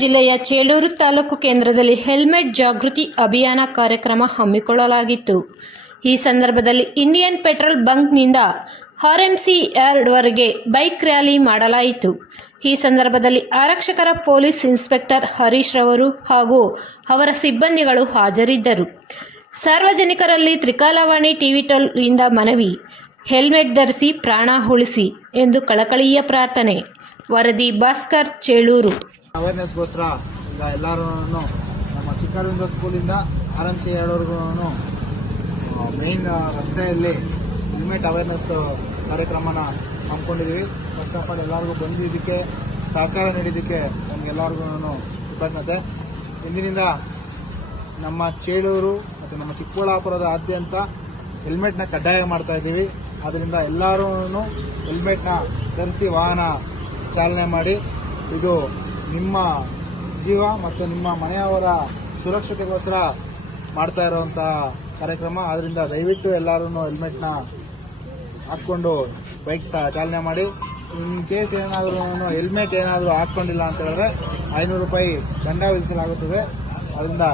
ಜಿಲ್ಲೆಯ ಚೇಳೂರು ತಾಲೂಕು ಕೇಂದ್ರದಲ್ಲಿ ಹೆಲ್ಮೆಟ್ ಜಾಗೃತಿ ಅಭಿಯಾನ ಕಾರ್ಯಕ್ರಮ ಹಮ್ಮಿಕೊಳ್ಳಲಾಗಿತ್ತು. ಈ ಸಂದರ್ಭದಲ್ಲಿ ಇಂಡಿಯನ್ ಪೆಟ್ರೋಲ್ ಬಂಕ್ನಿಂದ ಆರ್ಎಂಸಿ ಯಾರ್ಡ್ವರೆಗೆ ಬೈಕ್ ರ್ಯಾಲಿ ಮಾಡಲಾಯಿತು. ಈ ಸಂದರ್ಭದಲ್ಲಿ ಆರಕ್ಷಕರ ಪೊಲೀಸ್ ಇನ್ಸ್ಪೆಕ್ಟರ್ ಹರೀಶ್ ರವರು ಹಾಗೂ ಅವರ ಸಿಬ್ಬಂದಿಗಳು ಹಾಜರಿದ್ದರು. ಸಾರ್ವಜನಿಕರಲ್ಲಿ ತ್ರಿಕಾಲವಾಣಿ ಟಿವಿ 12 ಇಂದ ಮನವಿ, ಹೆಲ್ಮೆಟ್ ಧರಿಸಿ ಪ್ರಾಣ ಉಳಿಸಿ ಎಂದು ಕಳಕಳಿಯ ಪ್ರಾರ್ಥನೆ. ವರದಿ ಭಾಸ್ಕರ್, ಚೇಳೂರು. ಅವೇರ್ನೆಸ್ಗೋಸ್ಕರ ಈಗ ಎಲ್ಲರೂ ನಮ್ಮ ಚಿಕ್ಕಲಿಂಗ ಸ್ಕೂಲಿಂದ ಆರ್ಎಂಸಿ ಯಾರ್ಡ್ವರೆಗೂ ಮೇನ್ ರಸ್ತೆಯಲ್ಲಿ ಹೆಲ್ಮೆಟ್ ಅವೇರ್ನೆಸ್ ಕಾರ್ಯಕ್ರಮನ ಹಮ್ಮಿಕೊಂಡಿದ್ದೀವಿ. ಫಸ್ಟ್ ಆಫ್ ಆಲ್ ಎಲ್ಲರಿಗೂ ಬಂದಿದ್ದಕ್ಕೆ ಸಹಕಾರ ನೀಡಿದ್ದಕ್ಕೆ ನಮಗೆಲ್ಲರಿಗೂ ಕೃತಜ್ಞತೆ. ಇಂದಿನಿಂದ ನಮ್ಮ ಚೇಳೂರು ಮತ್ತು ನಮ್ಮ ಚಿಕ್ಕಬಳ್ಳಾಪುರದ ಆದ್ಯಂತ ಹೆಲ್ಮೆಟ್ನ ಕಡ್ಡಾಯ ಮಾಡ್ತಾ ಇದ್ದೀವಿ. ಆದ್ದರಿಂದ ಎಲ್ಲರೂ ಹೆಲ್ಮೆಟ್ನ ಧರಿಸಿ ವಾಹನ ಚಾಲನೆ ಮಾಡಿ. ಇದು ನಿಮ್ಮ ಜೀವ ಮತ್ತು ನಿಮ್ಮ ಮನೆಯವರ ಸುರಕ್ಷತೆಗೋಸ್ಕರ ಮಾಡ್ತಾ ಇರುವಂಥ ಕಾರ್ಯಕ್ರಮ. ಆದ್ದರಿಂದ ದಯವಿಟ್ಟು ಎಲ್ಲರೂ ಹೆಲ್ಮೆಟ್ನ ಹಾಕ್ಕೊಂಡು ಬೈಕ್ ಚಾಲನೆ ಮಾಡಿ. ಇನ್ ಕೇಸ್ ಏನಾದರೂ ಹೆಲ್ಮೆಟ್ ಏನಾದರೂ ಹಾಕ್ಕೊಂಡಿಲ್ಲ ಅಂತ ಹೇಳಿದ್ರೆ 500 ರೂಪಾಯಿ ದಂಡ ವಿಧಿಸಲಾಗುತ್ತದೆ. ಅದರಿಂದ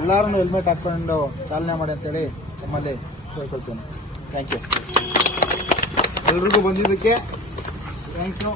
ಎಲ್ಲರೂ ಹೆಲ್ಮೆಟ್ ಹಾಕ್ಕೊಂಡು ಚಾಲನೆ ಮಾಡಿ ಅಂತೇಳಿ ನಮ್ಮಲ್ಲಿ ಕೇಳ್ಕೊಳ್ತೇನೆ. Thank you. ಎಲ್ರಿಗೂ ಬಂದಿದ್ದಕ್ಕೆ ಥ್ಯಾಂಕ್ ಯು.